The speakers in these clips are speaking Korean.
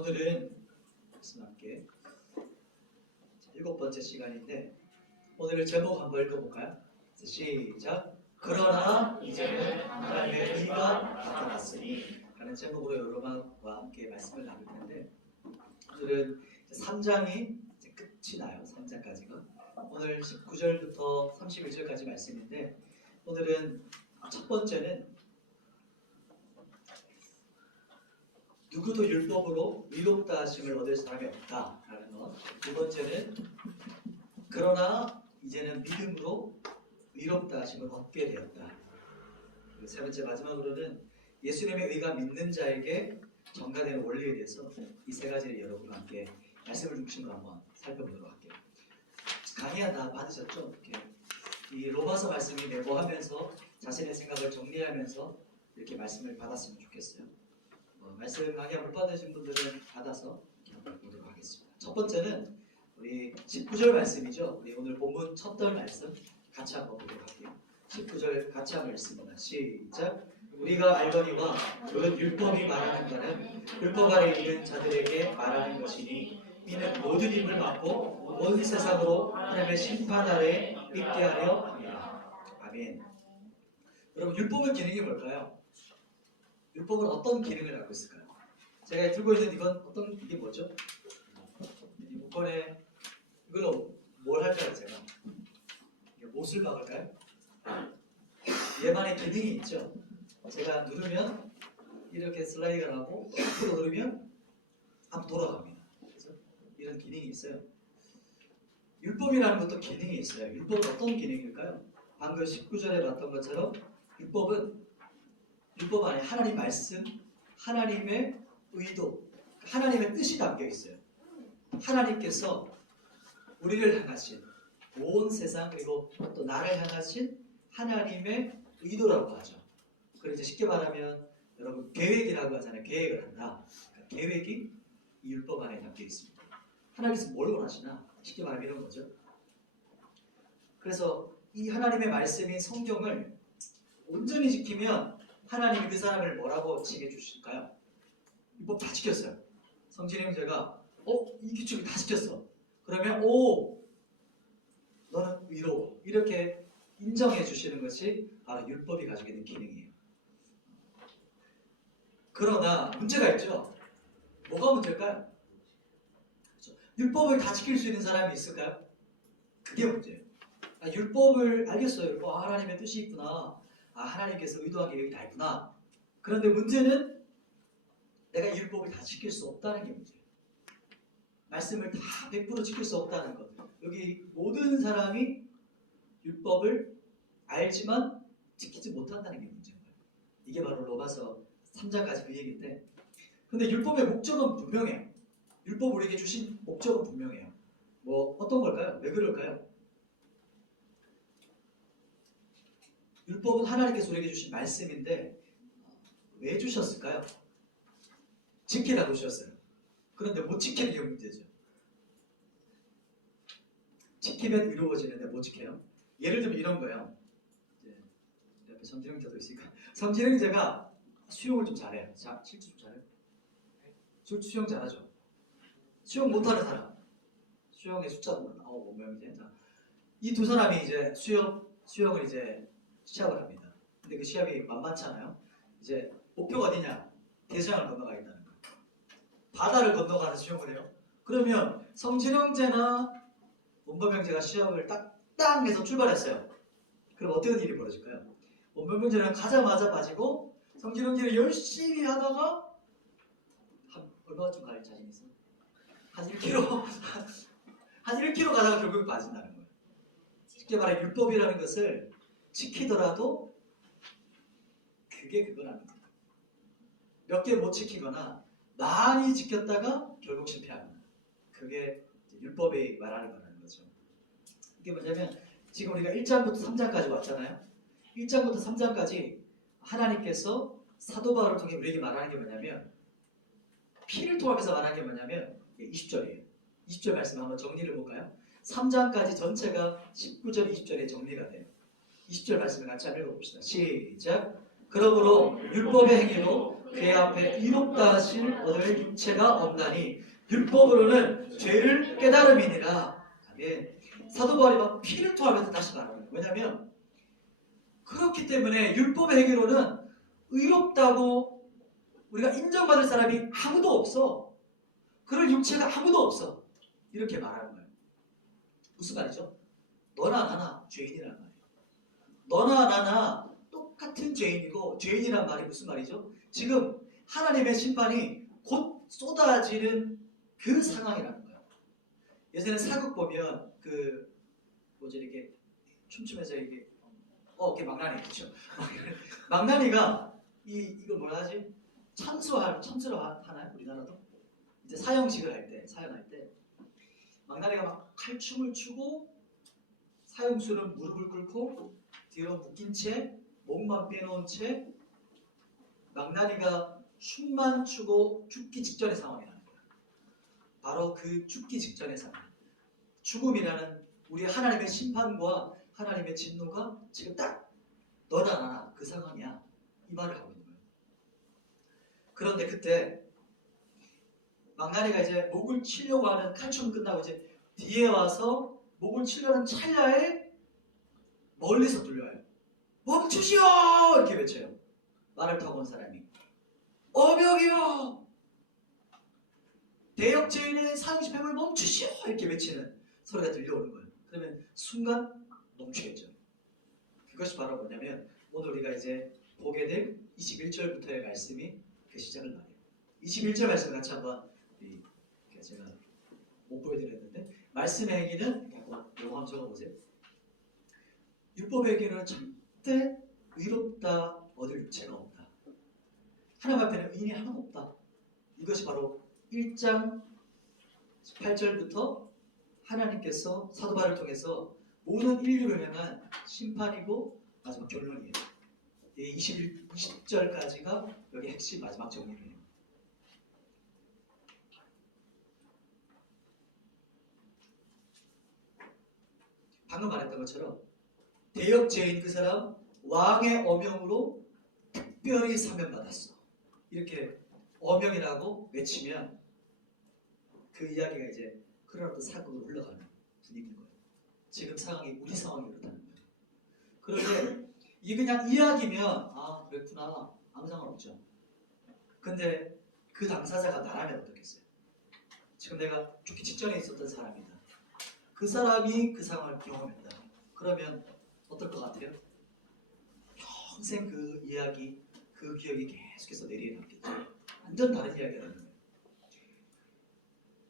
오늘은 말씀 함께 7번째 시간인데 오늘 제목 한번 읽어볼까요? 시작! 그러나 이제는 하나님의 의가 나타났으니 라는 제목으로 여러분과 함께 말씀을 나눌 텐데 오늘은 3장이 이제 끝이 나요. 3장까지가 오늘 19절부터 31절까지 말씀인데 오늘은 첫 번째는 누구도 율법으로 의롭다 하심을 얻을 사람이 없다라는 것. 두 번째는 그러나 이제는 믿음으로 의롭다 하심을 얻게 되었다. 세 번째 마지막으로는 예수님의 의가 믿는 자에게 전가되는 원리에 대해서 이 세 가지를 여러분과 함께 말씀을 중심으로 한번 살펴보도록 할게요. 강의 다 받으셨죠? 이렇게 이 로마서 말씀이 메모하면서 자신의 생각을 정리하면서 이렇게 말씀을 받았으면 좋겠어요. 말씀 강의 못 받으신 분들은 받아서 한번 보도록 하겠습니다. 첫 번째는 우리 19절 말씀이죠. 우리 오늘 본문 첫 절 말씀 같이 한번 보도록 할게요. 19절 같이 한번 읽습니다. 시작! 우리가 알거니와 그 율법이 말하는 바는 율법 아래 있는 자들에게 말하는 것이니 이는 모든 힘을 받고 온 세상으로 하나님의 심판 아래 있게 하려 합니다. 아멘. 여러분 율법의 기능이 뭘까요? 율법은 어떤 기능을 갖고 있을까요? 제가 들고 있는 이건 이게 뭐죠? 이 목걸에 이걸로 뭘 할까요? 제가 못을 박을까요? 얘만의 기능이 있죠. 제가 누르면 이렇게 슬라이드가 나고 앞으로 누르면 앞으로 돌아갑니다. 그래서 이런 기능이 있어요. 율법이라는 것도 기능이 있어요. 율법은 어떤 기능일까요? 방금 19절에 봤던 것처럼 율법 안에 하나님 말씀, 하나님의 의도, 하나님의 뜻이 담겨 있어요. 하나님께서 우리를 향하신 온 세상 그리고 또 나를 향하신 하나님의 의도라고 하죠. 그래서 쉽게 말하면 여러분 계획이라고 하잖아요. 계획을 한다. 그러니까 계획이 이 율법 안에 담겨 있습니다. 하나님께서 뭘 원하시나? 쉽게 말하면 이런 거죠. 그래서 이 하나님의 말씀인 성경을 온전히 지키면 하나님이 그 사람을 뭐라고 칭해 주실까요? 율법 다 지켰어요. 성진이 형제가 이 규칙을 다 지켰어. 그러면 너는 의로워. 이렇게 인정해 주시는 것이 바로 율법이 가지고 있는 기능이에요. 그러나 문제가 있죠. 뭐가 문제일까요? 그렇죠. 율법을 다 지킬 수 있는 사람이 있을까요? 그게 문제예요. 율법을 알겠어요. 율법 하나님의 뜻이 있구나. 하나님께서 의도한 계획이 다 있구나. 그런데 문제는 내가 이 율법을 다 지킬 수 없다는 게 문제예요. 말씀을 다 100% 지킬 수 없다는 것. 여기 모든 사람이 율법을 알지만 지키지 못한다는 게 문제인 거예요. 이게 바로 로마서 3장까지 그 얘기인데 근데 율법의 목적은 분명해요. 율법 우리에게 주신 목적은 분명해요. 어떤 걸까요? 왜 그럴까요? 율법은 하나님께서 우리에게 주신 말씀인데 왜 주셨을까요? 지키라고 주셨어요. 그런데 못 지키는 게 문제죠. 지키면 의로워지는데 못 지켜요. 예를 들면 이런 거예요. 이제 옆에 성진형제도 있으니까 성진형제가 수영을 좀 잘해요. 실제 좀 잘해요. 수영 잘하죠. 수영 못하는 사람. 수영의 숫자도 9명인데 이 두 사람이 이제 수영을 이제 시합을 합니다. 근데 그 시합이 만만찮아요. 이제 목표가 어디냐? 대서양을 건너가겠다는 거예요. 바다를 건너가는 수영을 해요. 그러면 성진형제나 원범형제가 시합을 딱땅 해서 출발했어요. 그럼 어떤 일이 벌어질까요? 원범형제는 가자마자 빠지고 성진형제는 열심히 하다가 얼마쯤 갈 자신 있어? 한 1km 한 1km 가다가 결국 빠진다는 거예요. 쉽게 말해 율법이라는 것을 지키더라도 그게 그거라는 거예요. 몇 개 못 지키거나 많이 지켰다가 결국 실패합니다. 그게 율법이 말하는 거라는 거죠. 이게 뭐냐면 지금 우리가 1장부터 3장까지 왔잖아요. 1장부터 3장까지 하나님께서 사도 바울을 통해 우리에게 말하는 게 뭐냐면 피를 통해서 말하는 게 뭐냐면 20절이에요. 20절 말씀 한번 정리를 볼까요? 3장까지 전체가 19절, 20절에 정리가 돼요. 20절 말씀을 같이 한번 읽어봅시다. 시작! 그러므로 율법의 행위로 그의 앞에 의롭다 하실 얻을 육체가 없나니 율법으로는 죄를 깨달음이니라. 사도 바울이 막 피를 토하면서 다시 말하는 거예요. 왜냐하면 그렇기 때문에 율법의 행위로는 의롭다고 우리가 인정받을 사람이 아무도 없어. 그럴 육체가 아무도 없어. 이렇게 말하는 거예요. 무슨 말이죠? 너나 나나 죄인이란 말이에요. 너나 나나 똑같은 죄인이고, 죄인이란 말이 무슨 말이죠? 지금 하나님의 심판이 곧 쏟아지는 그 상황이라는 거예요. 예전에 사극 보면 그 뭐지 이렇게 춤추면서 이게 이렇게 망나니 그렇죠? 망나니가 이걸 뭐라 하지? 참수를 하나요? 우리나라도 이제 사형식을 할 때 사형할 때 망나니가 막 칼춤을 추고 사형수는 무릎을 꿇고 뒤로 묶인 채 목만 빼놓은 채 망나니가 춤만 추고 죽기 직전의 상황이라는 거예요. 바로 그 죽기 직전의 상황. 죽음이라는 우리 하나님의 심판과 하나님의 진노가 지금 딱 너나 나나 그 상황이야. 이 말을 하고 있는 거예요. 그런데 그때 망나니가 이제 목을 치려고 하는 칼춤 끝나고 이제 뒤에 와서 목을 치려는 찰나에 멀리서 들려요. 멈추시오! 이렇게 외쳐요. 말을 타고 온 사람이. 어명이요! 대역죄인의 사형집행을 멈추시오! 이렇게 외치는 소리가 들려오는 거예요. 그러면 순간 멈추겠죠. 그것이 바로 뭐냐면 오늘 우리가 이제 보게 될 21절부터의 말씀이 그 시작을 말해요. 21절 말씀 같이 한번 제가 못 보여드렸는데 말씀의 행위는 요거 한번 적어보세요. 율법의 행위는 절대 의롭다 얻을 육체가 없다. 하나님 앞에는 의인이 하나도 없다. 이것이 바로 1장 18절부터 하나님께서 사도 바울을 통해서 모든 인류를 향한 심판이고 마지막 결론이에요. 20절까지가 여기 핵심 마지막 정리예요. 방금 말했던 것처럼 대역죄인 그 사람 왕의 어명으로 특별히 사면받았어. 이렇게 어명이라고 외치면 그 이야기가 이제 그런 어떤 사건으로 흘러가는 분위기인 거예요. 지금 상황이 우리 상황이 그렇다는 거예요. 그런데 이게 그냥 이야기면 아 그랬구나 아무 상관없죠. 근데 그 당사자가 나라면 어떻겠어요? 지금 내가 죽기 직전에 있었던 사람이다. 그 사람이 그 상황을 경험했다. 그러면 어떨 것 같아요? 평생 그 이야기, 그 기억이 계속해서 내리에 남겠죠. 완전 다른 이야기라는 거예요.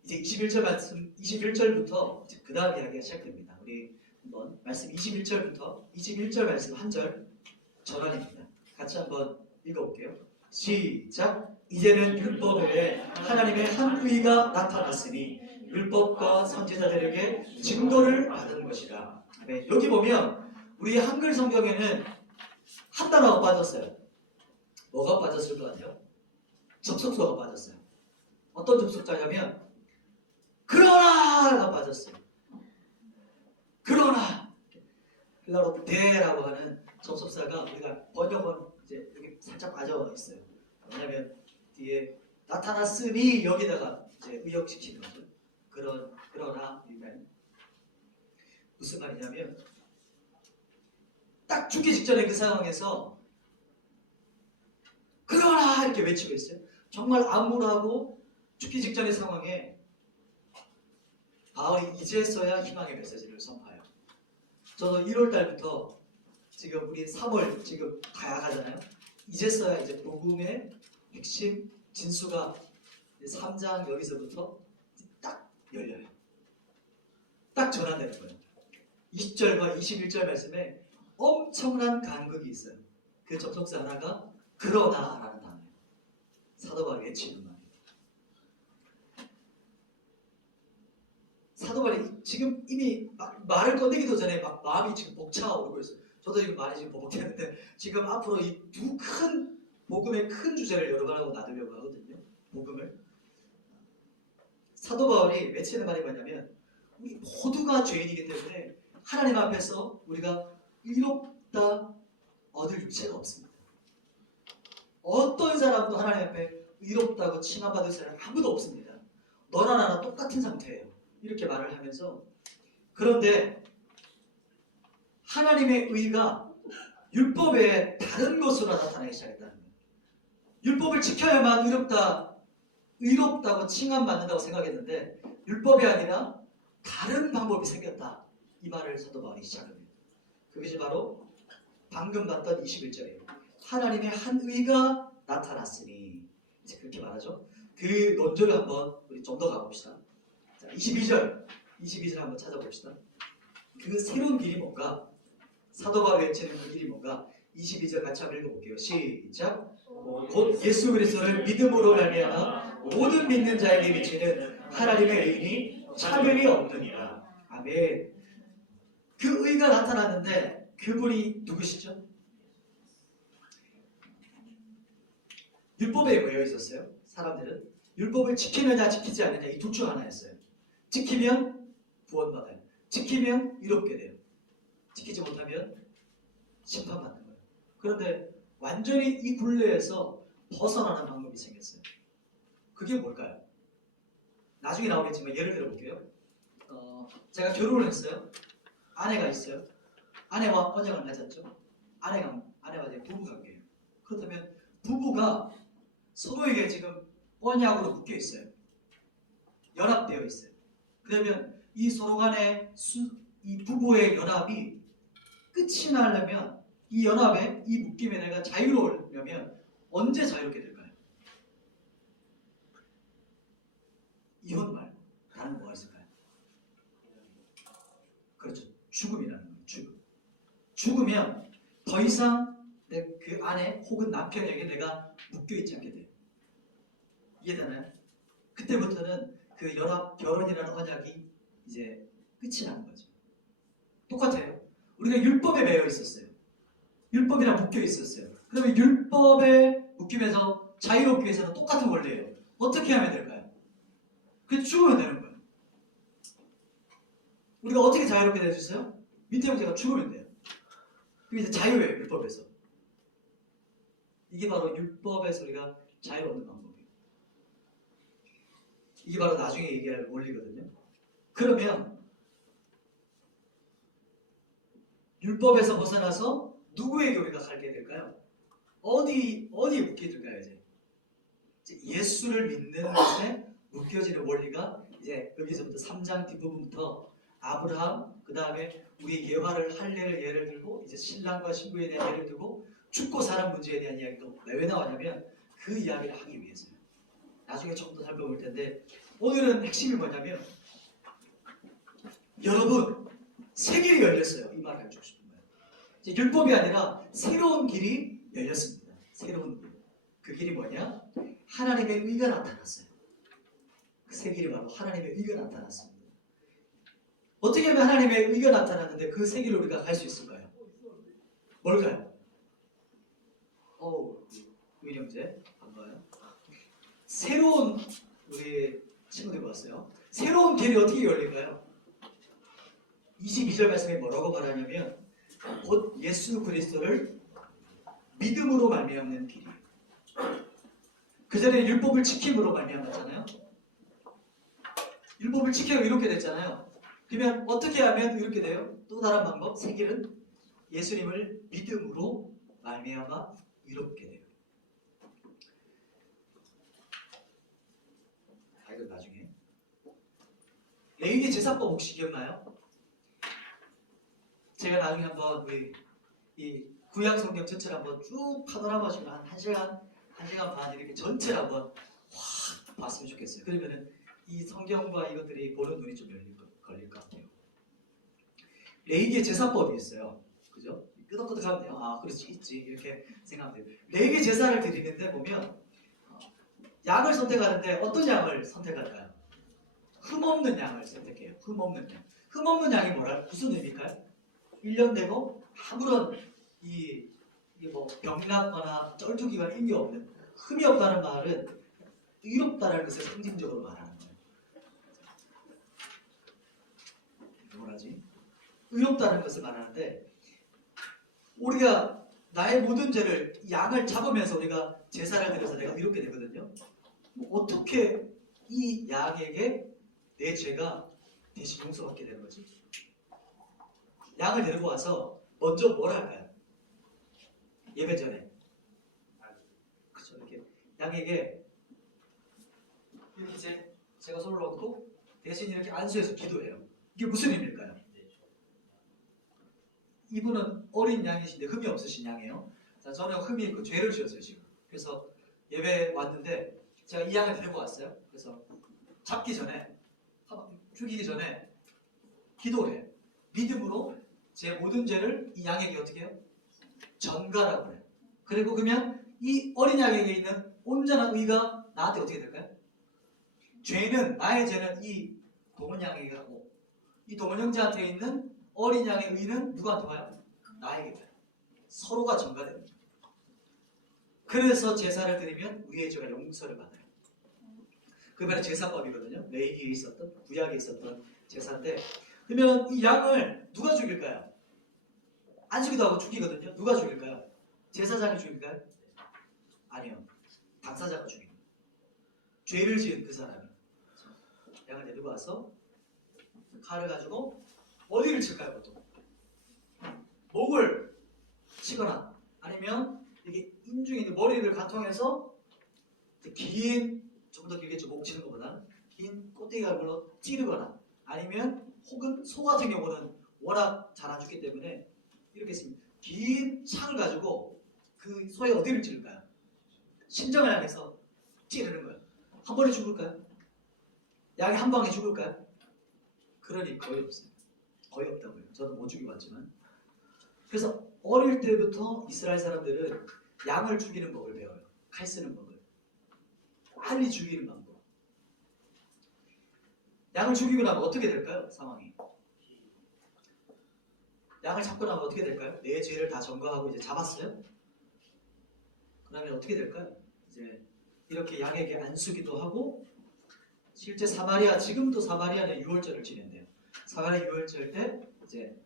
이제 21절 말씀, 21절부터 그 다음 이야기가 시작됩니다. 우리 한번 말씀 21절 말씀 한 절 전환입니다. 같이 한번 읽어볼게요. 시작. 이제는 율법 외에 하나님의 한 의가 나타났으니 율법과 선지자들에게 증거를 받은 것이라. 네, 여기 보면 우리 한글 성경에는 한 단어가 빠졌어요. 뭐가 빠졌을 것 같아요? 접속사가 빠졌어요. 어떤 접속사냐면 그러나가 빠졌어요. 그러나 헬라어로 대라고 하는 접속사가 우리가 번역은 이제 여기 살짝 빠져 있어요. 왜냐하면 뒤에 나타났으니 여기다가 이제 의역시키는 거죠. 그러나 일단 무슨 말이냐면 딱 죽기 직전에 그 상황에서 그러나 이렇게 외치고 있어요. 정말 암울하고 죽기 직전의 상황에 바울이 이제서야 희망의 메시지를 선포해요. 저도 1월 달부터 지금 우리 3월 지금 다가가잖아요. 이제서야 이제 복음의 핵심 진수가 3장 여기서부터 딱 열려요. 딱 전환되는 거예요. 20절과 21절 말씀에 엄청난 간극이 있어요. 그 접속사 하나가 그러나라는 단어예요. 사도 바울이 외치는 말이에요. 사도 바울이 지금 이미 막 말을 꺼내기도 전에 막 마음이 지금 벅차오르고 있어요. 저도 지금 말이 지금 버벅대는데 지금 앞으로 이 두 큰 복음의 큰 주제를 여러 번 하고 나누려고 하거든요. 복음을. 사도 바울이 외치는 말이 뭐냐면 우리 모두가 죄인이기 때문에 하나님 앞에서 우리가 의롭다 얻을 육체가 없습니다. 어떤 사람도 하나님 앞에 의롭다고 칭함받을 사람 아무도 없습니다. 너나 나나 똑같은 상태예요. 이렇게 말을 하면서 그런데 하나님의 의가 율법의 다른 것으로 나타나기 시작했다는 거예요. 율법을 지켜야만 의롭다고 칭함받는다고 생각했는데 율법이 아니라 다른 방법이 생겼다. 이 말을 사도 바울이 시작합니다. 그것이 바로 방금 봤던 21절이에요. 하나님의 한 의가 나타났으니 이제 그렇게 말하죠. 그 논조를 한번 우리 좀 더 가봅시다. 자, 22절 한번 찾아봅시다. 그 새로운 길이 뭔가? 사도 바울이 외치는 그 길이 뭔가? 22절 같이 한번 읽어볼게요. 시작. 곧 예수 그리스도를 믿음으로 말미암아 모든 믿는 자에게 미치는 하나님의 의인이 차별이 없느니라. 아멘. 그 의가 나타났는데 그분이 누구시죠? 율법에 매여 있었어요. 사람들은 율법을 지키느냐 지키지 않느냐 이 둘 중 하나였어요. 지키면 구원받아요. 지키면 의롭게 돼요. 지키지 못하면 심판받는 거예요. 그런데 완전히 이 굴레에서 벗어나는 방법이 생겼어요. 그게 뭘까요? 나중에 나오겠지만 예를 들어볼게요. 제가 결혼을 했어요. 아내가 있어요. 아내와 언약을 맺었죠. 아내와 이제 부부관계예요. 그렇다면 부부가 서로에게 지금 언약으로 묶여 있어요. 연합되어 있어요. 그러면 이 서로 간의 이 부부의 연합이 끝이 나려면 이 연합에 이 묶임에 내가 자유로우려면 언제 자유롭게 될까요? 이혼 말고 다른 뭐가 있을까요? 그렇죠. 죽음이라는 거예요. 죽으면 더 이상 그 아내 혹은 남편에게 내가 묶여있지 않게 돼요. 이해되나요? 그때부터는 그 연합 결혼이라는 언약이 이제 끝이 나는 거죠. 똑같아요. 우리가 율법에 매여 있었어요. 율법이랑 묶여 있었어요. 그러면 율법에 묶이면서 자유롭기 위해서는 똑같은 원리예요. 어떻게 하면 될까요? 그래서 죽으면 되는 거예요. 우리가 어떻게 자유롭게 될 수 있어요? 밑에 형제가 죽으면 돼요. 그게 이제 자유예요. 율법에서. 이게 바로 율법에서 우리가 자유를 얻는 방법이에요. 이게 바로 나중에 얘기할 원리거든요. 그러면 율법에서 벗어나서 누구에게 우리가 가게 될까요? 어디에 묶이게 될까요? 이제 예수를 믿는 것에 묶여지는 원리가 이제 여기서부터 3장 뒷부분부터 아브라함, 그 다음에 우리 예화를 할례를 예를 들고 이제 신랑과 신부에 대한 예를 들고 죽고 사는 문제에 대한 이야기도 왜 나오냐면 그 이야기를 하기 위해서요. 나중에 조금 더 살펴볼 텐데 오늘은 핵심이 뭐냐면 여러분 새 길이 열렸어요. 이 말을 해주고 싶은 거예요. 이제 율법이 아니라 새로운 길이 열렸습니다. 새로운 길. 그 길이 뭐냐? 하나님의 의가 나타났어요. 그 새 길이 바로 하나님의 의가 나타났습니다. 어떻게 하면 하나님의 의가 나타났는데 그 새 길로 우리가 갈 수 있을까요? 뭘까요? 우리 형제 반가워요. 새로운 우리 친구들 봤어요. 새로운 길이 어떻게 열릴까요? 22절 말씀에 뭐라고 말하냐면 곧 예수 그리스도를 믿음으로 말미암는 길이에요. 그 전에 율법을 지킴으로 말미암았잖아요. 율법을 지켜야 이렇게 됐잖아요. 그러면 어떻게 하면 이렇게 돼요? 또 다른 방법, 새 길은 예수님을 믿음으로 말미암아 이롭게 돼요. 이건 나중에. 레위기 제사법 혹시 기억나요? 제가 나중에 한번 우리 이 구약 성경 전체를 한번 쭉 파노라마식으로 한 1시간 반 이렇게 전체를 한번 확 봤으면 좋겠어요. 그러면은 이 성경과 이것들이 보는 눈이 좀 걸릴 것 같아요. 레위기의 제사법이 있어요. 그죠? 끄덕끄덕하면 돼요. 아, 그렇지, 있지. 이렇게 생각하면 돼요. 레위기 제사를 드리는데 보면 양을 선택하는데 어떤 양을 선택할까요? 흠없는 양을 선택해요. 흠없는 양. 흠없는 양이 무슨 의미일까요? 1년 되고 아무런 뭐 병났거나 쩔뚝이거나 인게 없는 흠이 없다는 말은 의롭다는 것을 상징적으로 말하는 거예요. 뭐라지? 의롭다는 것을 말하는데 우리가 나의 모든 죄를 양을 잡으면서 우리가 제사를 드려서 내가 의롭게 되거든요. 어떻게 이 양에게 내 죄가 대신 용서받게 되는 거지? 양을 데리고 와서 먼저 뭘 할까요? 예배 전에 그렇죠. 이렇게 양에게 이렇게 제가 손을 얹고 대신 이렇게 안수해서 기도해요. 이게 무슨 의미일까요? 이분은 어린 양이신데 흠이 없으신 양이에요. 자, 저는 흠이 있고 죄를 지었어요 지금. 그래서 예배 왔는데 제가 이 양을 데리고 왔어요. 그래서 잡기 전에 죽이기 전에 기도해. 믿음으로 제 모든 죄를 이 양에게 어떻게 해요? 전가라고 해요. 그리고 그러면 이 어린 양에게 있는 온전한 의가 나한테 어떻게 될까요? 나의 죄는 이 동원 양에게 가고 이 동원 형제한테 있는 어린 양의 의는 누구한테 와요? 나에게 가요. 서로가 전가됩니다. 그래서 제사를 드리면 우리의 죄가 용서를 받아요. 그 말이 제사법이거든요. 레위기에 있었던 구약에 있었던 제사인데 그러면 이 양을 누가 죽일까요? 안식기도 하고 죽이거든요. 누가 죽일까요? 제사장이 죽일까요? 아니요. 당사자가 죽입니다. 죄를 지은 그 사람이 양을 데리고 와서 칼을 가지고 어디를 칠까요? 보통 목을 치거나 아니면 이게 인중에 있는 머리를 관통해서 좀 더 길겠죠. 목 치는 것보다 긴 꽃대기 갈고로 찌르거나 아니면 혹은 소 같은 경우는 워낙 잘 안 죽기 때문에 이렇게 했습니다. 긴 창을 가지고 그 소의 어디를 찌를까요? 심장을 향해서 찌르는 거예요. 한 번에 죽을까요? 양이 한 방에 죽을까요? 그러니 거의 없어요. 거의 없다고요. 저는 못 죽여봤지만. 그래서 어릴 때부터 이스라엘 사람들은 양을 죽이는 법을 배워요. 칼 쓰는 법을. 빨리 죽이는 방법. 양을 죽이고 나면 어떻게 될까요? 상황이. 양을 잡고 나면 어떻게 될까요? 내 죄를 다 전가하고 이제 잡았어요? 그러면 어떻게 될까요? 이제 이렇게 양에게 안수기도 하고 실제 지금도 사마리아는 유월절을 지낸대요. 사마리아 유월절 때 이제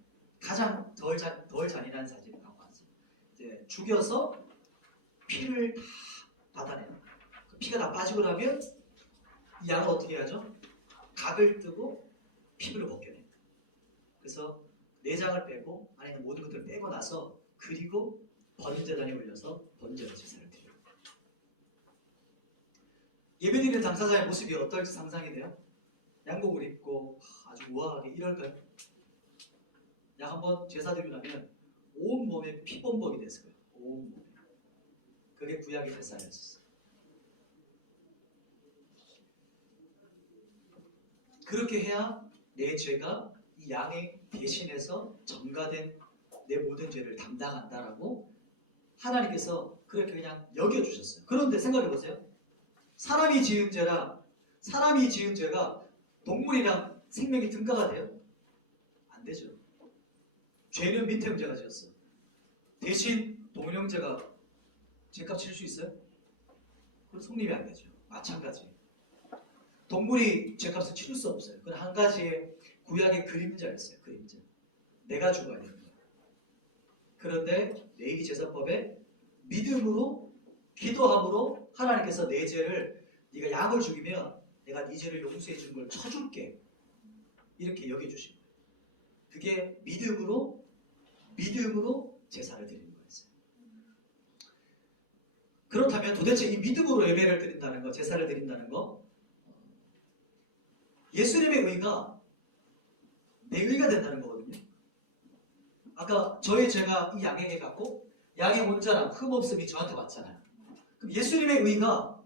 가장 덜 잔인한 사진을 갖고 왔어요. 이제 죽여서 피를 다 받아내요. 그 피가 다 빠지고 나면 이 양은 어떻게 하죠? 각을 뜨고 피부를 벗겨내요. 그래서 내장을 빼고 안에 있는 모든 것들을 빼고 나서 그리고 번제단에 올려서 번제로 제사를 드려요. 예배드리는 당사자의 모습이 어떨지 상상이 돼요? 양복을 입고 아주 우아하게 이럴까요? 양 한번 제사 드리고 나면 온몸에 피범벅이 됐을 거예요. 온몸에. 그게 구약의 제사였어요. 그렇게 해야 내 죄가 이 양의 대신해서 전가된 내 모든 죄를 담당한다라고 하나님께서 그렇게 그냥 여겨주셨어요. 그런데 생각해보세요. 사람이 지은 죄가 동물이랑 생명이 등가가 돼요? 안 되죠. 죄는 밑에 형제가 지었어. 대신 동물 형제가 죄값 칠 수 있어요? 그건 성립이 안 되죠. 마찬가지. 동물이 죄값을 치를 수 없어요. 그건 한 가지의 구약의 그림자였어요. 그림자. 내가 죽어야 되는 거예요. 그런데 레위기 제사법에 믿음으로 기도함으로 하나님께서 내 죄를 네가 양을 죽이면 내가 네 죄를 용서해 주는 걸 쳐줄게. 이렇게 여겨주신 거예요. 그게 믿음으로 제사를 드리는 거였어요. 그렇다면 도대체 이 믿음으로 예배를 드린다는 거, 제사를 드린다는 거, 예수님의 의가 내 의가 된다는 거거든요. 아까 저의 죄가 이 양에게 갔고 양의 온전함, 흠없음이 저한테 왔잖아요. 그럼 예수님의 의가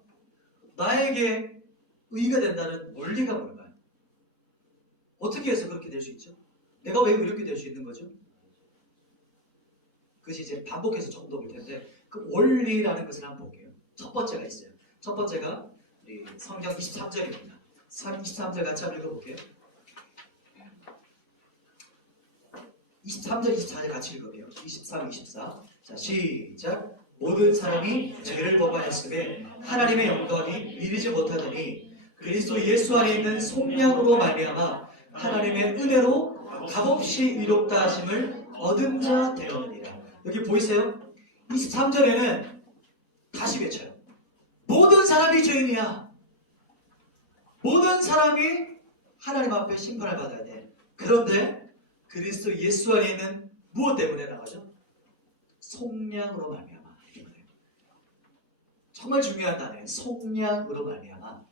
나에게 의가 된다는 원리가 뭘까요? 어떻게 해서 그렇게 될 수 있죠? 내가 왜 이렇게 될 수 있는 거죠? 그것이 이제 반복해서 조금 더 볼 텐데 그 원리라는 것을 한번 볼게요. 첫 번째가 있어요. 첫 번째가 성경 23절입니다. 23절 같이 한번 읽어볼게요. 23절, 24절 같이 읽어볼게요. 23, 24. 자, 시작. 모든 사람이 죄를 범하였으되 하나님의 영광이 이르지 못하더니 그리스도 예수 안에 있는 속량으로 말미암아 하나님의 은혜로 값없이 의롭다 하심을 얻은 자 되었느니라. 여기 보이세요? 23절에는 다시 외쳐요. 모든 사람이 죄인이야. 모든 사람이 하나님 앞에 심판을 받아야 돼. 그런데 그리스도 예수 안에 있는 무엇 때문에 나가죠? 속량으로 말미암아. 정말 중요한 단어예요. 속량으로 말미암아.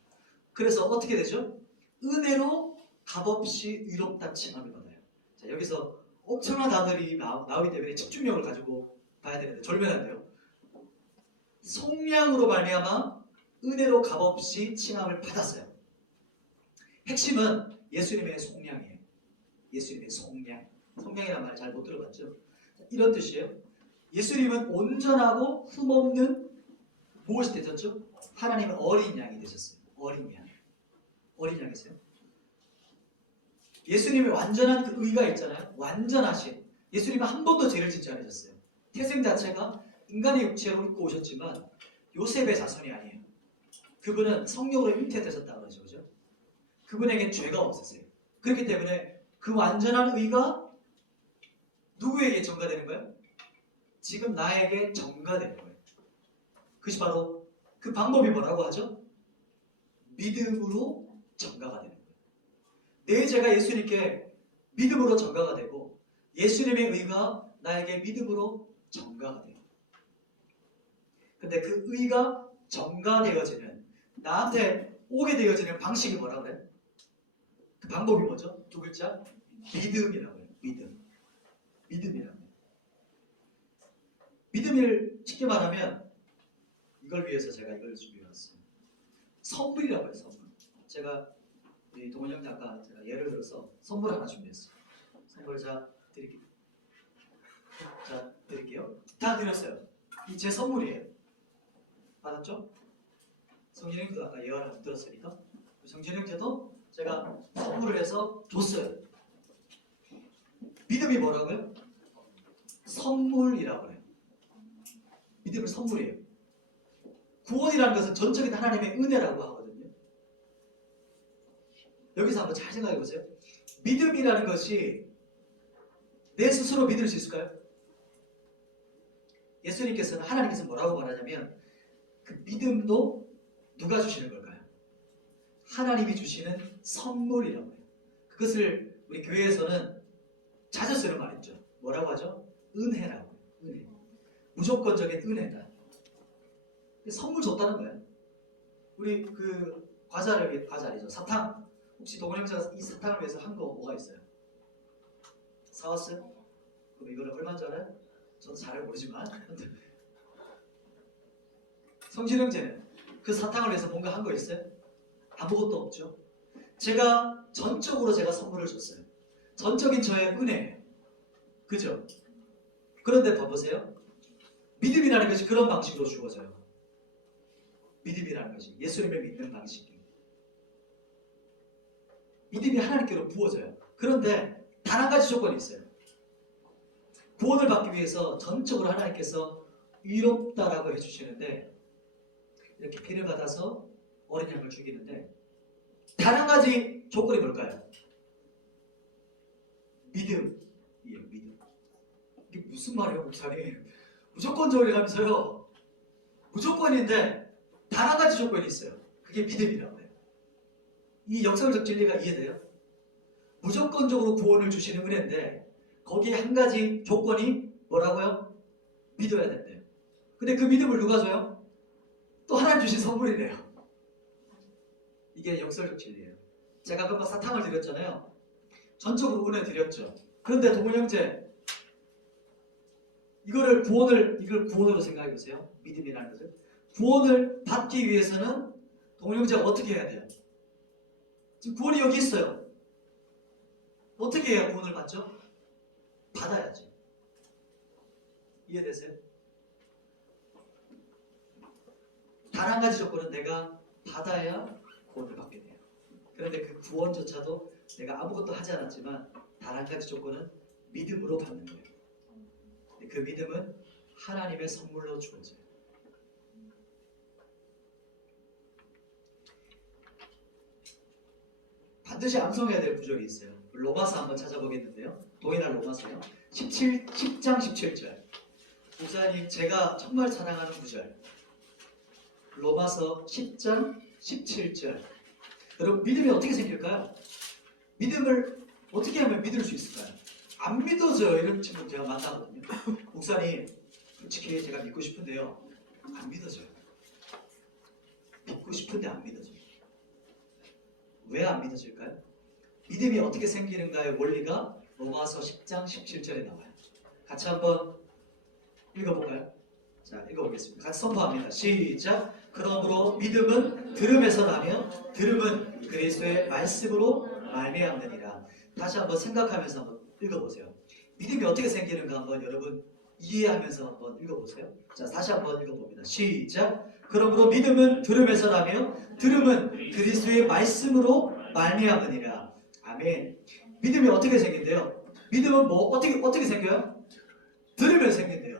그래서 어떻게 되죠? 은혜로 값없이 의롭다 칭함을 받아요. 자, 여기서 엄청난 단어들이 나오기 때문에 집중력을 가지고 봐야 되는데 졸면 안 돼요. 속량으로 말미암아 은혜로 값없이 칭함을 받았어요. 핵심은 예수님의 속량이에요. 예수님의 속량. 속량이라는 말 잘 못 들어봤죠? 이런 뜻이에요. 예수님은 온전하고 흠없는 무엇이 되셨죠? 하나님은 어린 양이 되셨어요. 어린 양. 어린 양이세요. 예수님의 완전한 그 의가 있잖아요. 완전하신. 예수님은 한 번도 죄를 짓지 않으셨어요. 태생 자체가 인간의 육체로 입고 오셨지만 요셉의 자손이 아니에요. 그분은 성령으로 잉태되셨다고 그러죠. 그죠? 그분에겐 죄가 없었어요. 그렇기 때문에 그 완전한 의가 누구에게 전가되는 거예요? 지금 나에게 전가되는 거예요. 그것이 바로 그 방법이 뭐라고 하죠? 믿음으로 전가가 되는 거예요. 내 죄가 예수님께 믿음으로 전가가 되고 예수님의 의가 나에게 믿음으로 전가가 돼요. 근데 그 의가 전가되어지는 나한테 오게 되어지는 방식이 뭐라고 그래요? 그 방법이 뭐죠? 두 글자? 믿음이라고 해요. 믿음. 믿음이라고 해요. 믿음을 쉽게 말하면 이걸 위해서 제가 이걸 준비해왔어요. 선물이라고 해요. 선물. 제가 우리 동원 형제 아까 제가 예를 들어서 선물 하나 준비했어요. 선물 자 드릴게요. 자 드릴게요. 다 드렸어요. 이 제 선물이에요. 받았죠? 성진 형제도 아까 예언을 들었으니까 성진 형제도 제가 선물을 해서 줬어요. 믿음이 뭐라고요? 선물이라고 해요. 믿음은 선물이에요. 구원이라는 것은 전적인 하나님의 은혜라고 하거든요. 여기서 한번 잘 생각해 보세요. 믿음이라는 것이 내 스스로 믿을 수 있을까요? 예수님께서는 하나님께서 뭐라고 말하냐면 그 믿음도 누가 주시는 걸까요? 하나님이 주시는 선물이라고 해요. 그것을 우리 교회에서는 자주 쓰는 말이죠. 뭐라고 하죠? 은혜라고 해요. 은혜. 무조건적인 은혜다. 선물 줬다는 거예요. 우리 그 과자 아니죠. 사탕. 혹시 동원 형제가 이 사탕을 위해서 한 거 뭐가 있어요? 사왔어요? 그럼 이거는 얼마인 줄 알아요? 저도 잘 모르지만 성진 형제는 그 사탕을 위해서 뭔가 한 거 있어요? 아무것도 없죠. 제가 전적으로 제가 선물을 줬어요. 전적인 저의 은혜. 그죠? 그런데 봐보세요. 믿음이라는 것이 그런 방식으로 주어져요. 믿음이라는 것이 예수님을 믿는 방식이. 믿음이 하나님께로 부어져요. 그런데 단 한 가지 조건이 있어요. 구원을 받기 위해서 전적으로 하나님께서 의롭다라고 해주시는데 이렇게 피를 받아서 어린 양을 죽이는데 단 한 가지 조건이 뭘까요? 믿음이에요. 믿음. 이게 무슨 말이에요, 목사님? 무조건적으로 가면서요. 무조건인데 단 한 가지 조건이 있어요. 그게 믿음이라고 해요. 이 역사적 진리가 이해돼요? 무조건적으로 구원을 주시는 은혜인데 거기에 한 가지 조건이 뭐라고요? 믿어야 된대요. 근데 그 믿음을 누가 줘요? 또 하나님 주신 선물이래요. 이게 역설적 진리예요. 제가 금방 사탕을 드렸잖아요. 전적으로 은혜 드렸죠. 그런데 동훈 형제 이걸 구원으로 생각해 보세요. 믿음이라는 것을. 구원을 받기 위해서는 동훈 형제가 어떻게 해야 돼요? 지금 구원이 여기 있어요. 어떻게 해야 구원을 받죠? 받아야지. 이해되세요? 단 한 가지 조건은 내가 받아야 구원을 받게 돼요. 그런데 그 구원조차도 내가 아무것도 하지 않았지만 단 한 가지 조건은 믿음으로 받는 거예요. 그 믿음은 하나님의 선물로 주어져요. 반드시 암송해야 될 구절이 있어요. 로마서 한번 찾아보겠는데요. 동일한 로마서요. 10장 17절. 목사님 제가 정말 사랑하는 구절 로마서 10장 17절. 여러분 믿음이 어떻게 생길까요? 믿음을 어떻게 하면 믿을 수 있을까요? 안 믿어져요. 이런 친구 제가 만나거든요. 목사님 솔직히 제가 믿고 싶은데요. 안 믿어져요. 믿고 싶은데 안 믿어져요. 왜 안 믿어질까요? 믿음이 어떻게 생기는가의 원리가 로마서 10장 17절에 나와요. 같이 한번 읽어볼까요? 자, 읽어보겠습니다. 같이 선포합니다. 시작! 그러므로 믿음은 들음에서 나며 들음은 그리스도의 말씀으로 말미암느니라. 다시 한번 생각하면서 한번 읽어보세요. 믿음이 어떻게 생기는가 한번 여러분 이해하면서 한번 읽어보세요. 자, 다시 한번 읽어봅니다. 시작! 그러므로 믿음은 들음에서 나며 들음은 그리스도의 말씀으로 말미암느니라. 아멘. 믿음이 어떻게 생긴대요? 믿음은 뭐 어떻게 생겨요? 들으면 생긴대요.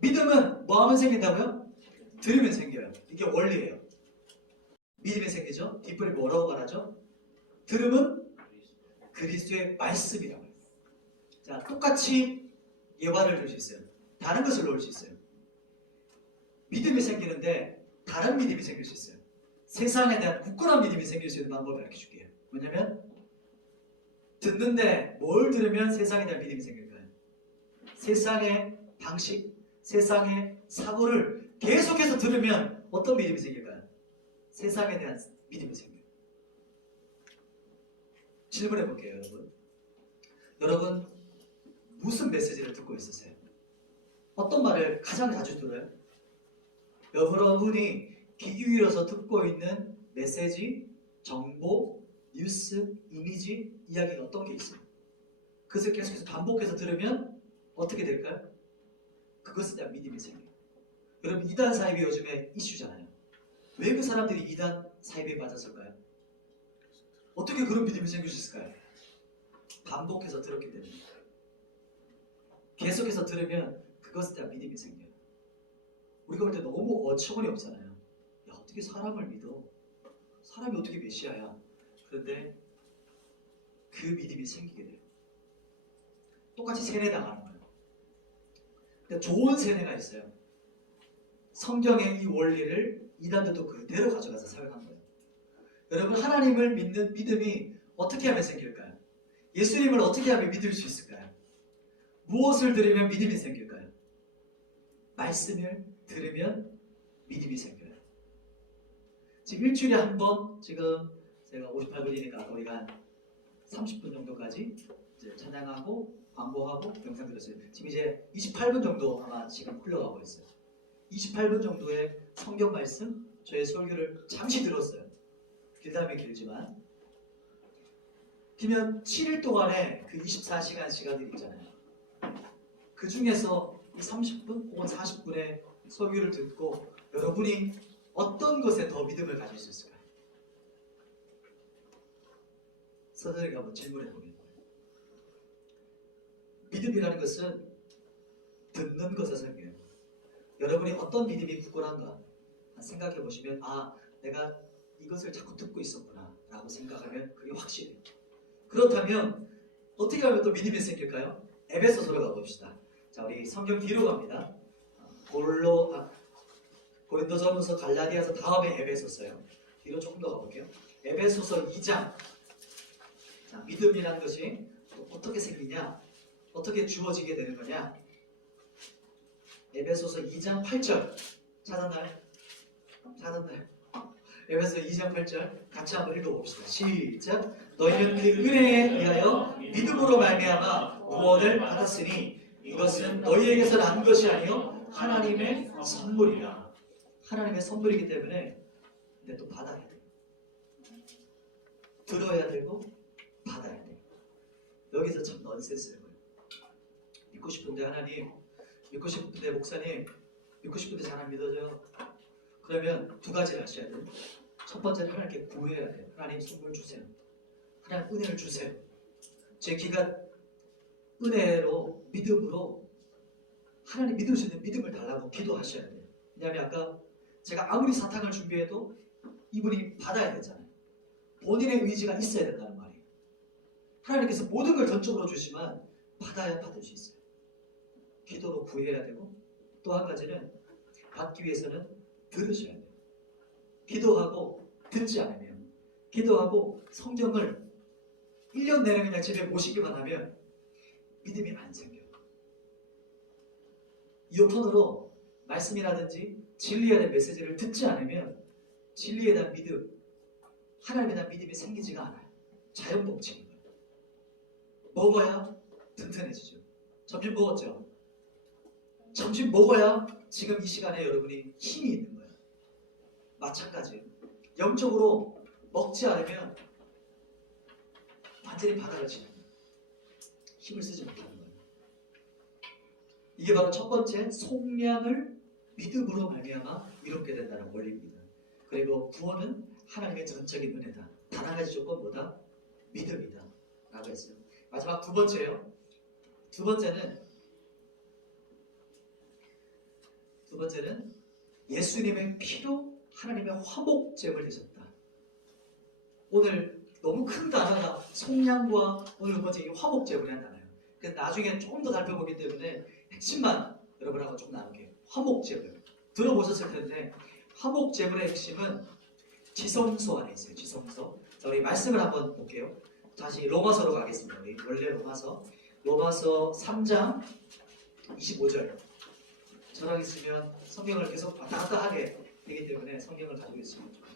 믿음은 뭐 하면 생긴다고요? 들으면 생겨요. 이게 원리예요. 믿음이 생기죠? 뒷부분이 뭐라고 말하죠? 들음은 그리스도의 말씀이라고 해요. 자, 똑같이 예화를 들 수 있어요. 다른 것을 놓을 수 있어요. 믿음이 생기는데 다른 믿음이 생길 수 있어요. 세상에 대한 굳건한 믿음이 생길 수 있는 방법을 알려 줄게요. 뭐냐면 듣는데 뭘 들으면 세상에 대한 믿음이 생길까요? 세상의 방식, 세상의 사고를 계속해서 들으면 어떤 믿음이 생길까요? 세상에 대한 믿음이 생겨요. 질문해 볼게요, 여러분. 여러분 무슨 메시지를 듣고 있으세요? 어떤 말을 가장 자주 들어요? 여러분이 귀 기울여서 듣고 있는 메시지, 정보, 뉴스, 이미지, 이야기가 어떤 게 있어요? 그것을 계속해서 반복해서 들으면 어떻게 될까요? 그것에 대한 믿음이 생겨요. 여러분 이단 사이비 요즘에 이슈잖아요. 왜 그 사람들이 이단 사이비에 빠졌을까요? 어떻게 그런 믿음이 생길 수 있을까요? 반복해서 들었기 때문에. 계속해서 들으면 그것에 대한 믿음이 생겨요. 우리가 볼 때 너무 어처구니 없잖아요. 야, 어떻게 사람을 믿어? 사람이 어떻게 메시아야? 그런데 그 믿음이 생기게 돼요. 똑같이 세뇌당하는 거예요. 근데 좋은 세뇌가 있어요. 성경의 이 원리를 이단들도 그대로 가져가서 사용한 거예요. 여러분 하나님을 믿는 믿음이 어떻게 하면 생길까요? 예수님을 어떻게 하면 믿을 수 있을까요? 무엇을 들으면 믿음이 생길까요? 말씀을 들으면 믿음이 생겨요. 지금 일주일에 한 번, 지금 제가 58분이니까 우리가 한 30분 정도까지 이제 찬양하고 광고하고 영상 들었어요. 지금 이제 28분 정도 아마 지금 흘러가고 있어요. 28분 정도의 성경 말씀, 저의 설교를 잠시 들었어요. 길다면 길지만 길면 7일 동안에 그 24시간 시간들이 있잖아요. 그 중에서 이 30분 혹은 40분의 설교를 듣고 여러분이 어떤 것에 더 믿음을 가질 수 있을까요? 서서히 한번 질문해 보겠습니다. 믿음이라는 것은 듣는 것에 생겨요. 여러분이 어떤 믿음이 굳건한가 생각해 보시면 아, 내가 이것을 자꾸 듣고 있었구나 라고 생각하면 그게 확실해요. 그렇다면 어떻게 하면 또 믿음이 생길까요? 에베소서로 가봅시다. 자, 우리 성경 뒤로 갑니다. 고린도전서, 갈라디아서 다음에 에베소서요. 뒤로 조금 더 가볼게요. 에베소서 2장. 자, 믿음이라는 것이 어떻게 생기냐? 어떻게 주어지게 되는 거냐? 에베소서 2장 8절. 찾았나요? 에베소서 2장 8절 같이 한번 읽어봅시다. 시작. 너희는 그 은혜에 의하여 믿음으로 말미암아 구원을 받았으니 이것은 너희에게서 난 것이 아니요 하나님의 선물이라. 하나님의 선물이기 때문에 근데 또 받아야 돼요. 들어야 되고 받아야 돼요. 여기서 참 넌센스인 거예요. 믿고 싶은데 하나님, 믿고 싶은데 목사님, 믿고 싶은데 잘 안 믿어져요. 그러면 두 가지를 하셔야 돼요. 첫 번째는 하나님께 구해야 돼요. 하나님 선물 주세요. 하나님 은혜를 주세요. 제 귀가 은혜로 믿음으로 하나님 믿을 수 있는 믿음을 달라고 기도하셔야 돼요. 왜냐하면 아까 제가 아무리 사탕을 준비해도 이분이 받아야 되잖아요. 본인의 의지가 있어야 된다는 말이에요. 하나님께서 모든 걸 전적으로 주시지만 받아야 받을 수 있어요. 기도로 구해야 되고, 또 한 가지는 받기 위해서는 들으셔야 돼요. 기도하고 듣지 않으면, 기도하고 성경을 1년 내내 그냥 집에 모시기만 하면 믿음이 안 생겨요. 이어폰으로 말씀이라든지 진리에 대한 메시지를 듣지 않으면 진리에 대한 믿음, 하나님에 대한 믿음이 생기지가 않아요. 자연 법칙인 거예요. 먹어야 튼튼해지죠. 점심 먹었죠? 점심 먹어야 지금 이 시간에 여러분이 힘이 있는 거예요. 마찬가지예요. 영적으로 먹지 않으면 완전히 바닥을 치는 거예요. 힘을 쓰지 못하는 거예요. 이게 바로 첫 번째, 속량을 믿음으로 말미암아 이롭게 된다는 원리입니다. 그리고 구원은 하나님의 전적인 은혜다. 단 한 가지 조건보다 믿음이다 라고 했어요. 마지막 두 번째요. 두 번째는 예수님의 피로 하나님의 화목제물 되셨다. 오늘 너무 큰 단어가 속량과 오늘 두 번째 이 화목제물이라는 단어예요. 그래서 나중에 조금 더 살펴보기 때문에 핵심만 여러분하고 좀 나눌게요. 화목제물 들어보셨을 텐데, 화목제물의 핵심은 지성소 안에 있어요. 지성소. 자, 우리 말씀을 한번 볼게요. 다시 로마서로 가겠습니다. 우리 원래 로마서 3장 25절. 저랑 있으면 성경을 계속 왔다 갔다 하게 되기 때문에 성경을 가지고 있으면 좋아요.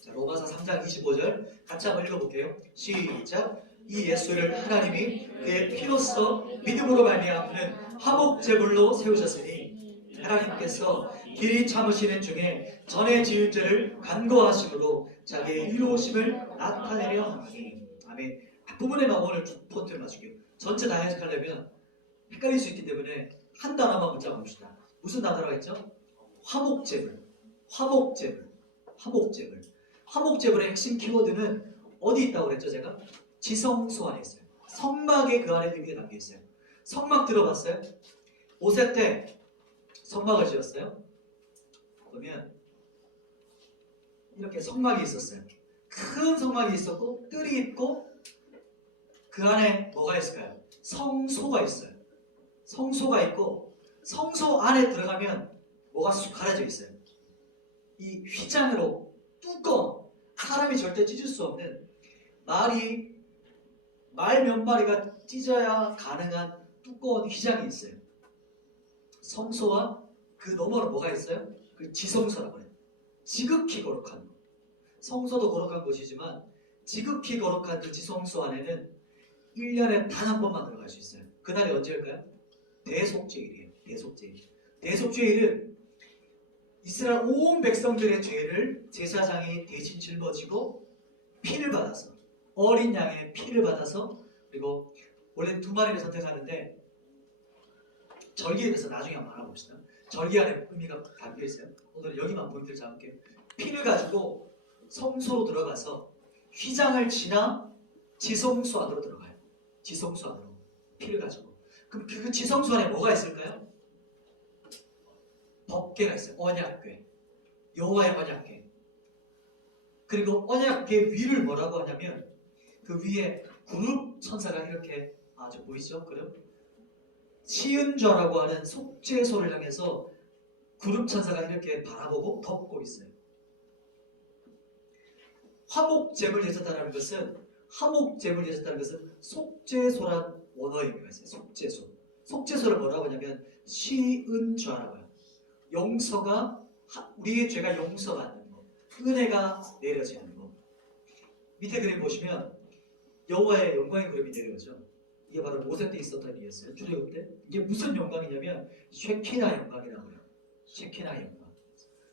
자, 로마서 3장 25절 같이 한번 읽어볼게요. 시작. 이 예수를 하나님이 그의 피로써 믿음으로 말미암는 화목제물로 세우셨으니 하나님께서 길이 참으시는 중에 전에 지은 죄를 간과하심으로 자기의 이로우심을 나타내려 하니. 아멘. 앞부분에만 오늘 포인트를 맞출게요. 전체 다 해석하려면 헷갈릴 수 있기 때문에 한 단어만 문자 봅시다. 무슨 단어라고 했죠? 화목제물. 화목제물의 핵심 키워드는 어디 있다고 그랬죠 제가? 지성소 안에 있어요. 성막에 그 안에 의미가 담겨 있어요. 성막 들어봤어요? 5세 때 성막을 지었어요? 그러면 이렇게 성막이 있었어요. 큰 성막이 있었고 뜰이 있고 그 안에 뭐가 있을까요? 성소가 있어요. 성소가 있고 성소 안에 들어가면 뭐가 쑥 가려져 있어요. 이 휘장으로 뚜껑, 사람이 절대 찢을 수 없는 말 몇 마리가 찢어야 가능한 두꺼운 휘장이 있어요. 성소와 그 너머로 뭐가 있어요? 그 지성소라고 해요. 지극히 거룩한 것. 성소도 거룩한 곳이지만 지극히 거룩한 그 지성소 안에는 1년에 단 한 번만 들어갈 수 있어요. 그날이 언제일까요? 대속죄일이에요. 대속죄일은 이스라엘 온 백성들의 죄를 제사장이 대신 짊어지고 피를 받아서, 어린 양의 피를 받아서, 그리고 원래 2마리를 선택하는데 절기에 대해서 나중에 한번 알아봅시다. 절기 안에 의미가 담겨 있어요. 오늘은 여기만 포인트를 잡을게요. 피를 가지고 성소로 들어가서 휘장을 지나 지성소 안으로 들어가요. 지성소 안으로 피를 가지고. 그럼 그 지성소 안에 뭐가 있을까요? 법궤가 있어요. 언약궤. 여호와의 언약궤. 그리고 언약궤 위를 뭐라고 하냐면 그 위에 구룹 천사가 이렇게 아주 보이시죠? 그럼 시은좌라고 하는 속죄소를 향해서 구룹 천사가 이렇게 바라보고 덮고 있어요. 화목제물 예졌다는 것은 속죄소란 원어의 의미가 있어요. 속죄소를 뭐라고 하냐면 시은좌라고 해요. 용서가, 우리의 죄가 용서받는 것, 은혜가 내려지는 것. 밑에 그림 보시면 여호와의 영광의 그림이 내려오죠. 이게 바로 모세 때 있었던 일이었어요. 출애굽 때. 이게 무슨 영광이냐면 쉐키나 영광이라고 해요. 쉐키나 영광.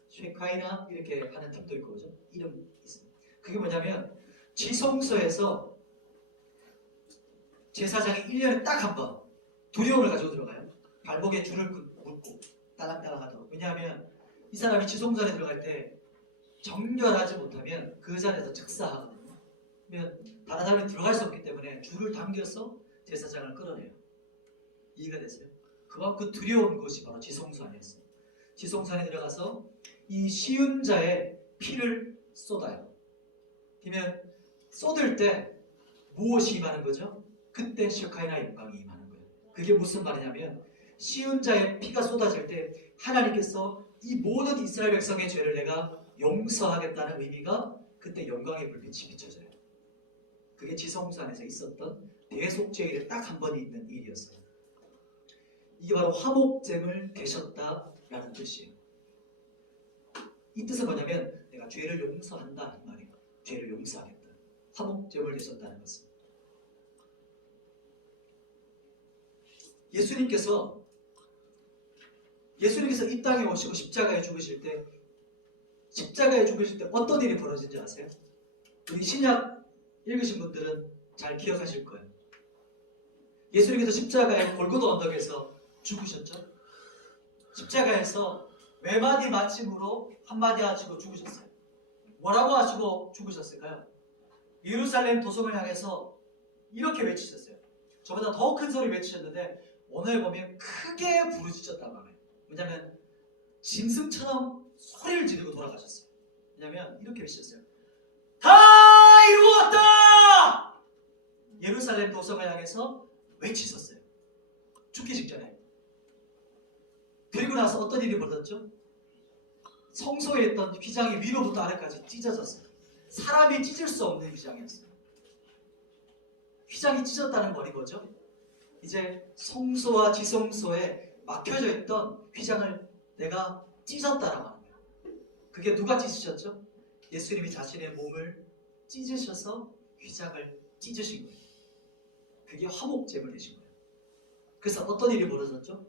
쉐카이나 이렇게 하는 팀도 있고 그죠? 이름 있습니다. 그게 뭐냐면 지성소에서 제사장이 1년에 딱 한 번 두려움을 가지고 들어가요. 발목에 줄을 묶고 딸랑딸랑 하도록. 왜냐하면 이 사람이 지성소 안에 들어갈 때 정결하지 못하면 그 자리에서 즉사하거든요. 그러면 다른 사람이 들어갈 수 없기 때문에 줄을 당겨서 제사장을 끌어내요. 이해가 됐어요? 그만큼 두려운 곳이 바로 지성소 안이었어요. 지성소 안에 들어가서 이 시은자의 피를 쏟아요. 그러면 쏟을 때 무엇이 임하는 거죠? 그때 쉐카이나 영광이 임하는 거예요. 그게 무슨 말이냐면 씌운 자의 피가 쏟아질 때 하나님께서 이 모든 이스라엘 백성의 죄를 내가 용서하겠다는 의미가 그때 영광의 불빛이 비춰져요. 그게 지성소 안에서 있었던 대속죄일에 딱 한 번이 있는 일이었어요. 이게 바로 화목제물 되셨다라는 뜻이에요. 이 뜻은 뭐냐면 내가 죄를 용서한다 이 말이에요. 죄를 용서하겠다. 화목제물 되셨다는 것은 예수님께서 이 땅에 오시고 십자가에 죽으실 때 어떤 일이 벌어진지 아세요? 우리 신약 읽으신 분들은 잘 기억하실 거예요. 예수님께서 십자가에 골고다 언덕에서 죽으셨죠? 십자가에서 외마디 마침으로 한마디 하시고 죽으셨어요. 뭐라고 하시고 죽으셨을까요? 예루살렘 도성을 향해서 이렇게 외치셨어요. 저보다 더 큰 소리 외치셨는데 오늘 보면 크게 부르짖었단 말이에요. 왜냐하면 짐승처럼 소리를 지르고 돌아가셨어요. 왜냐하면 이렇게 외치셨어요. 다 이루었다! 예루살렘 도성을 향해서 외치셨어요. 죽기 직전에. 그리고 나서 어떤 일이 벌어졌죠? 성소에 있던 휘장이 위로부터 아래까지 찢어졌어요. 사람이 찢을 수 없는 휘장이었어요. 휘장이 찢었다는 말이 뭐죠? 이제 성소와 지성소에 막혀져 있던 휘장을 내가 찢었다라고 하는 거예요. 그게 누가 찢으셨죠? 예수님이 자신의 몸을 찢으셔서 휘장을 찢으신 거예요. 그게 화목제물 되신 거예요. 그래서 어떤 일이 벌어졌죠?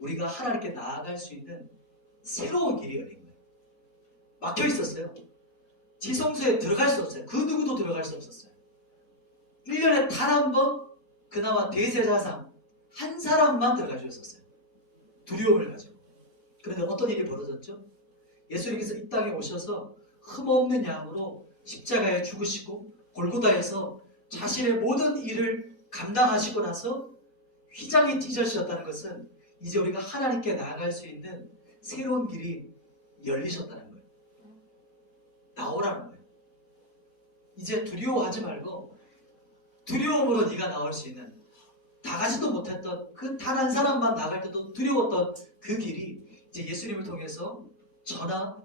우리가 하나님께 나아갈 수 있는 새로운 길이 열린 거예요. 막혀 있었어요. 지성소에 들어갈 수 없어요. 그 누구도 들어갈 수 없었어요. 1년에 단 한 번 그나마 대제사장 한 사람만 들어갈 수 있었어요. 두려움을 가지고. 그런데 어떤 일이 벌어졌죠? 예수님께서 이 땅에 오셔서 흠없는 양으로 십자가에 죽으시고 골고다에서 자신의 모든 일을 감당하시고 나서 휘장이 찢어지셨다는 것은 이제 우리가 하나님께 나아갈 수 있는 새로운 길이 열리셨다는 거예요. 나오라는 거예요. 이제 두려워하지 말고 두려움으로 네가 나올 수 있는 나가지도 못했던 그 단 한 사람만 나갈 때도 두려웠던 그 길이 이제 예수님을 통해서 저나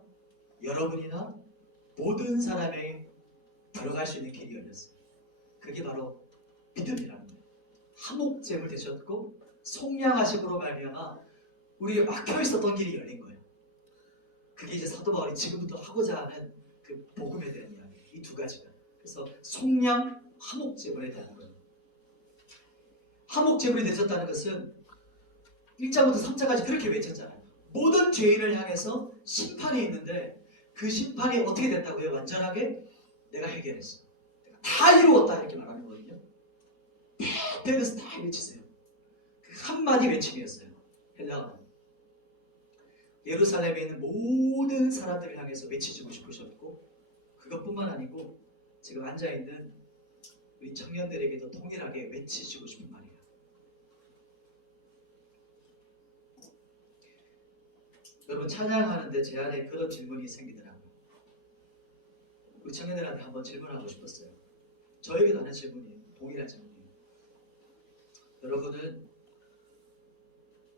여러분이나 모든 사람이 들어갈 수 있는 길이 열렸어요. 그게 바로 믿음이라는 거예요. 화목제물 되셨고 속량하심으로 말미암아 우리에게 막혀 있었던 길이 열린 거예요. 그게 이제 사도 바울이 지금부터 하고자 하는 그 복음에 대한 이야기예요. 이 두 가지가. 그래서 속량, 화목제물에 대한 거예요. 화목제물이 되셨다는 것은 1장부터 3장까지 그렇게 외쳤잖아요. 모든 죄인을 향해서 심판이 있는데 그 심판이 어떻게 됐다고요? 완전하게 내가 해결했어. 내가 다 이루었다 이렇게 말하는 거거든요. 대대에서 다 외치세요. 그 한마디 외침이었어요. 헬라어는. 예루살렘에 있는 모든 사람들을 향해서 외치고 싶으셨고 그것뿐만 아니고 지금 앉아있는 우리 청년들에게도 동일하게 외치시고 싶은 말이에요. 여러분 찬양하는데 제 안에 그런 질문이 생기더라고요. 우리 청년들한테 한번 질문하고 싶었어요. 저에게도 하는 질문이에요. 동일한 질문이에요. 여러분은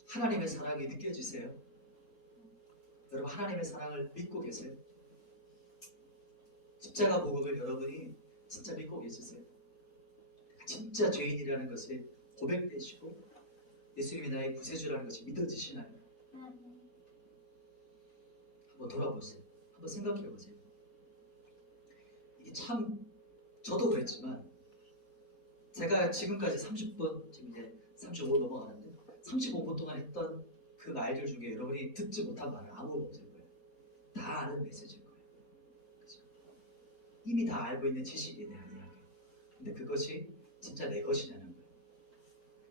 하나님의 사랑이 느껴지세요? 여러분 하나님의 사랑을 믿고 계세요? 십자가 복음을 여러분이 진짜 믿고 계시세요? 진짜 죄인이라는 것을 고백되시고 예수님이 나의 구세주라는 것이 믿어지시나요? 한번 돌아보세요. 한번 생각해 보세요. 이게 참 저도 그랬지만 제가 지금까지 30분 지금 이제 35 넘어가는데 35분 동안 했던 그 말들 중에 여러분이 듣지 못한 말은 아무도 없을 거예요. 다 아는 메시지일 거예요. 그렇죠? 이미 다 알고 있는 지식에 대한 이야기. 근데 그것이 진짜 내 것이냐는 거예요.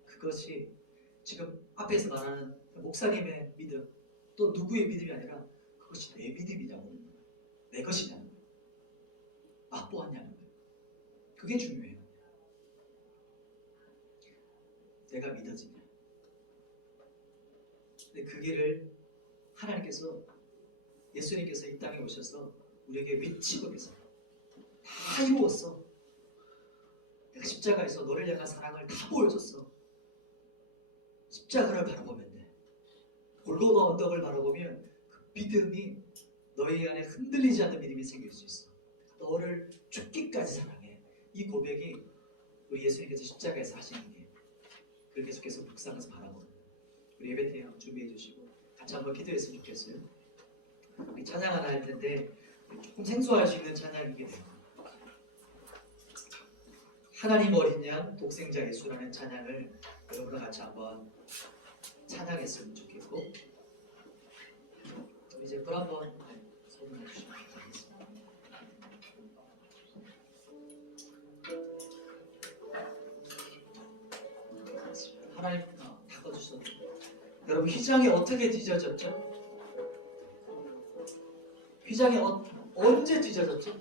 그것이 지금 앞에서 말하는 목사님의 믿음 또 누구의 믿음이 아니라 그것이 내 믿음이냐는 거예요. 내 것이냐는 거예요. 맛보았냐는 거예요. 그게 중요해요. 내가 믿어지냐. 근데 그 길을 하나님께서 예수님께서 이 땅에 오셔서 우리에게 외치고 계세요. 다 이루었어. 내가 십자가에서 너를 향한 사랑을 다 보여줬어. 십자가를 바라보면 돼. 골고다 언덕을 바라보면 그 믿음이 너희 안에 흔들리지 않는 믿음이 생길 수 있어. 너를 죽기까지 사랑해. 이 고백이 우리 예수님께서 십자가에서 하신 일이에요. 그걸 계속해서 묵상해서 바라보는 거예요. 우리 예배 때 준비해 주시고 같이 한번 기도했으면 좋겠어요. 우리 찬양 하나 할 텐데 조금 생소할 수 있는 찬양이게 돼요. 하나님 어린 양 독생자 예수라는 찬양을 여러분과 같이 한번 찬양했으면 좋겠고, 이제 그 한번 설명해 주시면 감사하겠습니다. 하나님 다 꺼주셨는데 여러분 휘장이 어떻게 뒤져졌죠? 휘장이 언제 뒤져졌죠?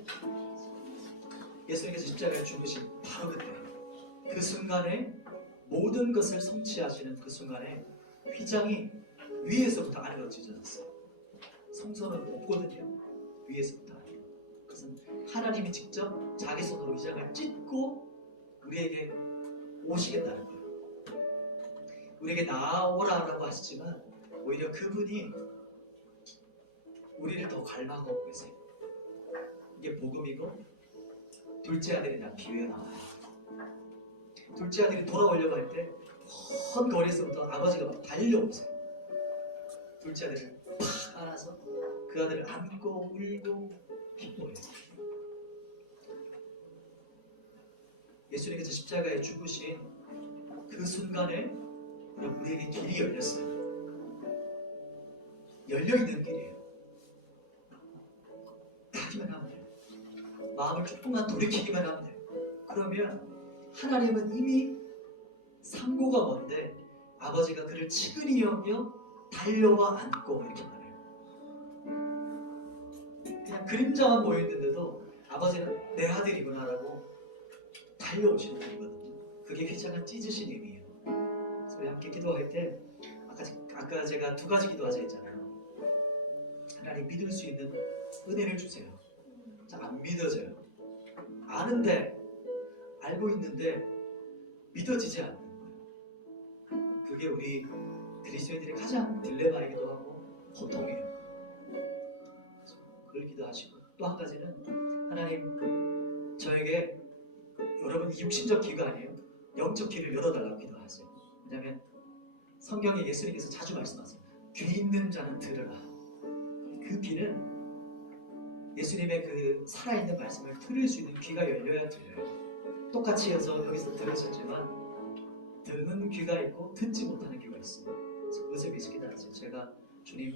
예수님께서 십자가에 죽으신 바로 그때, 그 순간에 모든 것을 성취하시는 그 순간에 휘장이 위에서부터 아래로 뒤져졌어요. 성소는 없거든요. 위에서부터 아래로. 그것은 하나님이 직접 자기 손으로 휘장을 찢고 우리에게 오시겠다는 거예요. 우리에게 나오라라고 하시지만 오히려 그분이 우리를 더 갈망하고 계세요. 이게 복음이고, 둘째 아들이 난 비유에 나와요. 둘째 아들이 돌아오려고 할 때 먼 거리에서부터 아버지가 막 달려오세요. 둘째 아들을 팍 안아서 그 아들을 안고 울고 기뻐해요. 예수님께서 십자가에 죽으신 그 순간에 우리에게 길이 열렸어요. 열려있는 길이에요. 가기만 하면 돼요. 마음을 조금만 돌이키기만 하면 돼요. 그러면 하나님은 이미 상고가 뭔데 아버지가 그를 치근히 여겨 달려와 안고 이렇게 말해요. 그냥 그림자만 보이는데도 아버지는 내 아들이구나라고 달려오시는 거거든요. 그게 휘장을 찢으신 의미예요. 그래서 우리 함께 기도할 때 아까 제가 두 가지 기도하자 했잖아요. 하나님 믿을 수 있는 은혜를 주세요. 잘 안 믿어져요. 아는데, 알고 있는데 믿어지지 않는 거예요. 그게 우리 그리스도인들의 가장 딜레마이기도 하고 고통이에요. 그걸 기도하시고, 또 한 가지는 하나님 저에게, 여러분 육신적 귀가 아니에요. 영적 귀를 열어달라고 기도하세요. 왜냐하면 성경에 예수님께서 자주 말씀하세요. 귀 있는 자는 들으라. 그 귀는 예수님의 그 살아있는 말씀을 들을 수 있는 귀가 열려야 들려요. 똑같이 여기서 들으셨지만 듣는 귀가 있고 듣지 못하는 귀가 있습니다. 그래서 그것을 위해서 기도하세요. 제가 주님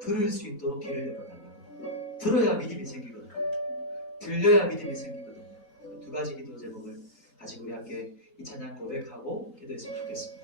들을 수 있도록 귀를 열어달라고. 들어야 믿음이 생기거든요. 들려야 믿음이 생기거든요. 그 두 가지 기도 제목을 가지고 우리 함께 이 찬양 고백하고 기도했으면 좋겠습니다.